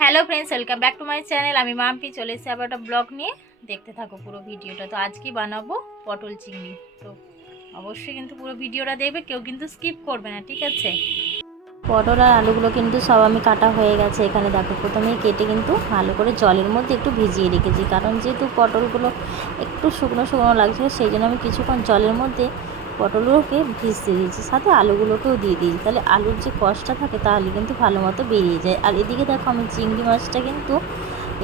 Hello friends welcome back to my channel আমি মাম্পি চলে এসেছি আবার একটা ব্লগ নিয়ে। দেখতে থাকো পুরো ভিডিওটা। তো আজকে বানাবো পটল চিংড়ি। তো অবশ্যই কিন্তু পুরো ভিডিওটা দেখবে, কেউ কিন্তু স্কিপ করবে না, ঠিক আছে? পটল আর আলুগুলো কিন্তু সব আমি কাটা হয়ে গেছে এখানে। দেখো, প্রথমেই কেটে কিন্তু ভালো করে জলের মধ্যে একটু ভিজিয়ে রেখেছি। কারণ যেহেতু পটলগুলো একটু শুকনো শুকনো লাগছিল, সেই জন্য আমি কিছুক্ষণ জলের মধ্যে পটলগুলোকে ভিজতে দিয়েছি সাথে আলুগুলোকেও দিয়ে দিয়েছি। তাহলে আলুর যে কষটা থাকে, তাহলে কিন্তু ভালো মতো বেরিয়ে যায়। আর এদিকে দেখো আমি চিংড়ি মাছটা কিন্তু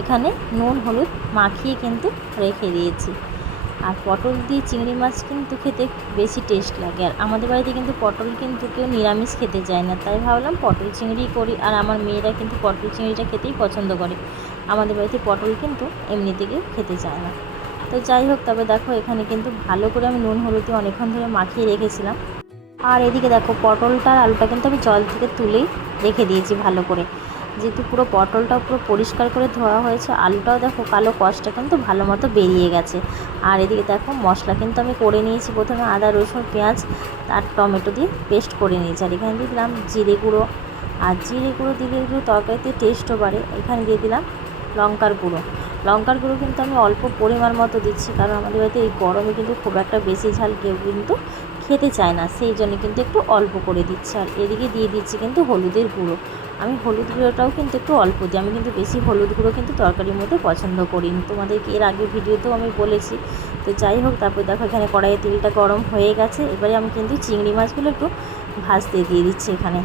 এখানে নুন, হলুদ মাখিয়ে কিন্তু রেখে দিয়েছি। আর পটল দিয়ে চিংড়ি মাছ কিন্তু খেতে বেশি টেস্ট লাগে। আর আমাদের বাড়িতে কিন্তু পটল কিন্তু কেউ নিরামিষ খেতে চায় না। তাই ভাবলাম পটল চিংড়ি করি। আর আমার মেয়েরা কিন্তু পটল চিংড়িটা খেতেই পছন্দ করে। আমাদের বাড়িতে পটল কিন্তু এমনি থেকে খেতে চায় না। তো যাই হোক, তবে দেখো, এখানে কিন্তু ভালো করে আমি নুন, হলুদে অনেকক্ষণ ধরে মাখিয়ে রেখেছিলাম। আর এদিকে দেখো পটলটা আলুটা কিন্তু আমি জল থেকে তুলেই রেখে দিয়েছি ভালো করে। যেহেতু পুরো পটলটাও পুরো পরিষ্কার করে ধোয়া হয়েছে, আলুটাও দেখো, কালো কষটা কিন্তু ভালো মতো বেরিয়ে গেছে। আর এদিকে দেখো, মশলা কিন্তু আমি করে নিয়েছি প্রথমে আদা, রসুন, পেঁয়াজ, আর টমেটো দিয়ে পেস্ট করে নিয়েছি। আর এখানে দিয়ে দিলাম জিরে গুঁড়ো। আর জিরে গুঁড়ো দিলে একটু তরকারিতে টেস্টও বাড়ে। এখানে দিয়ে দিলাম লঙ্কার গুঁড়ো। লঙ্কার গুঁড়ো কিন্তু আমি অল্প পরিমাণ মতো দিচ্ছি, কারণ আমাদের বাড়িতে এই গরমে কিন্তু খুব একটা বেশি ঝাল কেউ কিন্তু খেতে চায় না, সেই জন্য কিন্তু একটু অল্প করে দিচ্ছি। আর এদিকে দিয়ে দিচ্ছি কিন্তু হলুদের গুঁড়ো। আমি হলুদ গুঁড়োটাও কিন্তু একটু অল্প দিই, আমি কিন্তু বেশি হলুদ গুঁড়ো কিন্তু তরকারির মধ্যে পছন্দ করি তোমাদেরকে এর আগে ভিডিওতেও আমি বলেছি। তো যাই হোক, তারপর দেখো এখানে কড়াইয়ে তেলটা গরম হয়ে গেছে। এবারে আমি কিন্তু চিংড়ি মাছগুলো একটু ভাজতে দিয়ে দিচ্ছি এখানে।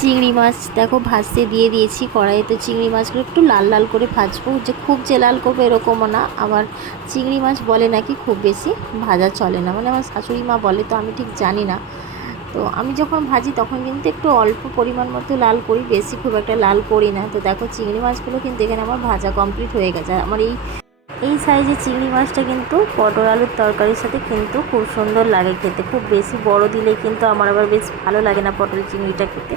চিংড়ি মাছ, দেখো ভাজতে দিয়ে দিয়েছি কড়াইতে চিংড়ি মাছগুলো একটু লাল লাল করে ভাজবো। যে খুব যে লাল করব এরকমও না, আবার চিংড়ি মাছ বলে নাকি খুব বেশি ভাজা চলে না। মানে আমার শাশুড়ি মা বলে তো, আমি ঠিক জানি না। তো আমি যখন ভাজি তখন কিন্তু একটু অল্প পরিমাণ মতো লাল করি, বেশি খুব একটা লাল করি না। তো দেখো চিংড়ি মাছগুলো কিন্তু এখানে আমার ভাজা কমপ্লিট হয়ে গেছে। আমার এই এই সাইজের চিংড়ি মাছটা কিন্তু পটল আলুর তরকারির সাথে কিন্তু খুব সুন্দর লাগে খেতে। খুব বেশি বড় দিলে কিন্তু আমার আবার বেশ ভালো লাগে না পটল চিংড়িটা খেতে।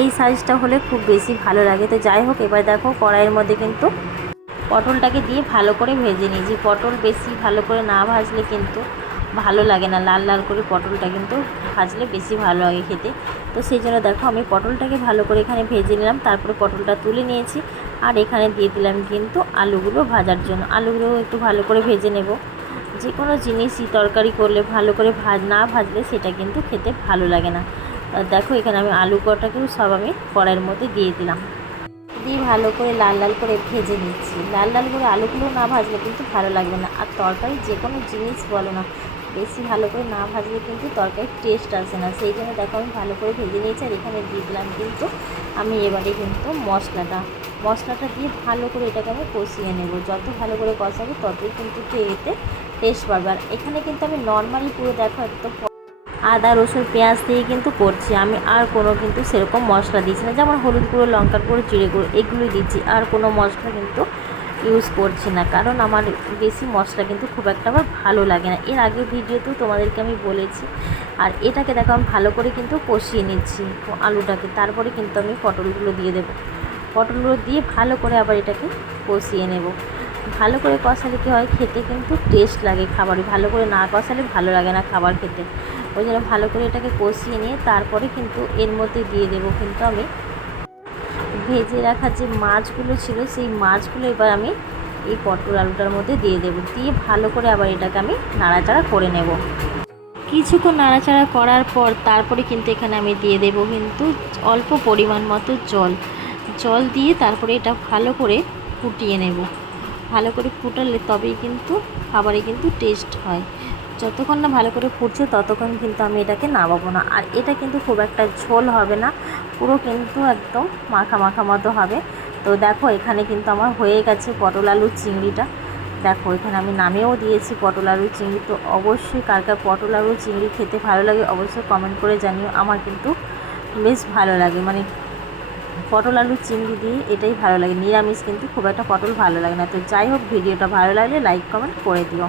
এই সাইজটা হলে খুব বেশি ভালো লাগে। তো যাই হোক, এবার দেখো কড়াইয়ের মধ্যে কিন্তু পটলটাকে দিয়ে ভালো করে ভেজে নিয়েছি। পটল বেশি ভালো করে না ভাজলে কিন্তু ভালো লাগে না। লাল লাল করে পটলটা কিন্তু ভাজলে বেশি ভালো লাগে খেতে। তো সেই জন্য দেখো আমি পটলটাকে ভালো করে এখানে ভেজে নিলাম। তারপরে পটলটা তুলে নিয়েছি। আর এখানে দিয়ে দিলাম কিন্তু আলুগুলো ভাজার জন্য। আলুগুলো একটু ভালো করে ভেজে নেব। যে কোনো জিনিসই তরকারি করলে ভালো করে ভাজ, না ভাজলে সেটা কিন্তু খেতে ভালো লাগে না। দেখো এখানে আমি আলু কটাকেও সব আমি কড়াইয়ের মধ্যে দিয়ে দিলাম। দিয়ে ভালো করে লাল লাল করে ভেজে নিচ্ছি। লাল লাল করে আলুগুলো না ভাজলে কিন্তু ভালো লাগবে না। আর তরকারি যে কোনো জিনিস বলো না, বেশি ভালো করে না ভাজলে কিন্তু তরকারির টেস্ট আসে না। সেই জন্য দেখো আমি ভালো করে ভেজে নিয়েছি আর এখানে দিয়ে দিলাম কিন্তু আমি এবারে কিন্তু মশলাটা। মশলাটা দিয়ে ভালো করে এটাকে আমি কষিয়ে নেব। যত ভালো করে কষাবো ততই কিন্তু এতে টেস্ট পাবে। আর এখানে কিন্তু আমি নর্মালি পুরো দেখো একদম আদা, রসুন, পেঁয়াজ দিয়ে কিন্তু করছি। আমি আর কোনো কিন্তু সেরকম মশলা দিচ্ছি না। যেমন হলুদ গুঁড়ো, লঙ্কার গুঁড়ো, জিরে গুঁড়ো, এগুলোই দিচ্ছি। আর কোনো মশলা কিন্তু ইউজ করছি না। কারণ আমার বেশি মশলা কিন্তু খুব একটা আমার ভালো লাগে না। এর আগের ভিডিওতেও তোমাদেরকে আমি বলেছি। আর এটাকে দেখো, আমি ভালো করে কিন্তু কষিয়ে নিচ্ছি আলুটাকে। তারপরে কিন্তু আমি পটলগুলো দিয়ে দেবো। পটলগুলো দিয়ে ভালো করে আবার এটাকে কষিয়ে নেব। ভালো করে কষালে কী হয়, খেতে কিন্তু টেস্ট লাগে খাবারে। ভালো করে না কষালে ভালো লাগে না খাবার খেতে। ওই জন্য ভালো করে এটাকে কষিয়ে নিয়ে তারপরে কিন্তু এর মধ্যে দিয়ে দেবো কিন্তু আমি। ভেজে রাখা যে মাছগুলো ছিল, সেই মাছগুলো এবার আমি এই পটল আলুটার মধ্যে দিয়ে দেবো। দিয়ে ভালো করে আবার এটাকে আমি নাড়াচাড়া করে নেব। কিছুক্ষণ নাড়াচাড়া করার পর তারপরে কিন্তু এখানে আমি দিয়ে দেবো কিন্তু অল্প পরিমাণ মতো জল। জল দিয়ে তারপরে এটা ভালো করে ফুটিয়ে নেব। ভালো করে ফুটালে তবেই কিন্তু খাবারে কিন্তু টেস্ট হয়। যতক্ষণ না ভালো করে ফুটছে, ততক্ষণ কিন্তু আমি এটাকে নামাবো না। আর এটা কিন্তু খুব একটা ঝোল হবে না, পুরো কিন্তু একদম মাখা মাখা মতো হবে। তো দেখো, এখানে কিন্তু আমার হয়ে গেছে পটল আলুর চিংড়িটা। দেখো, এখানে আমি নামেও দিয়েছি পটল আলুর চিংড়ি। তো অবশ্যই কার কার পটল আলুর চিংড়ি খেতে ভালো লাগে অবশ্যই কমেন্ট করে জানিও। আমার কিন্তু বেশ ভালো লাগে মানে পটল আলুর চিংড়ি দিয়ে এটাই ভালো লাগে। নিরামিষ কিন্তু খুব একটা পটল ভালো লাগে না। তো যাই হোক, ভিডিওটা ভালো লাগলে লাইক কমেন্ট করে দিও।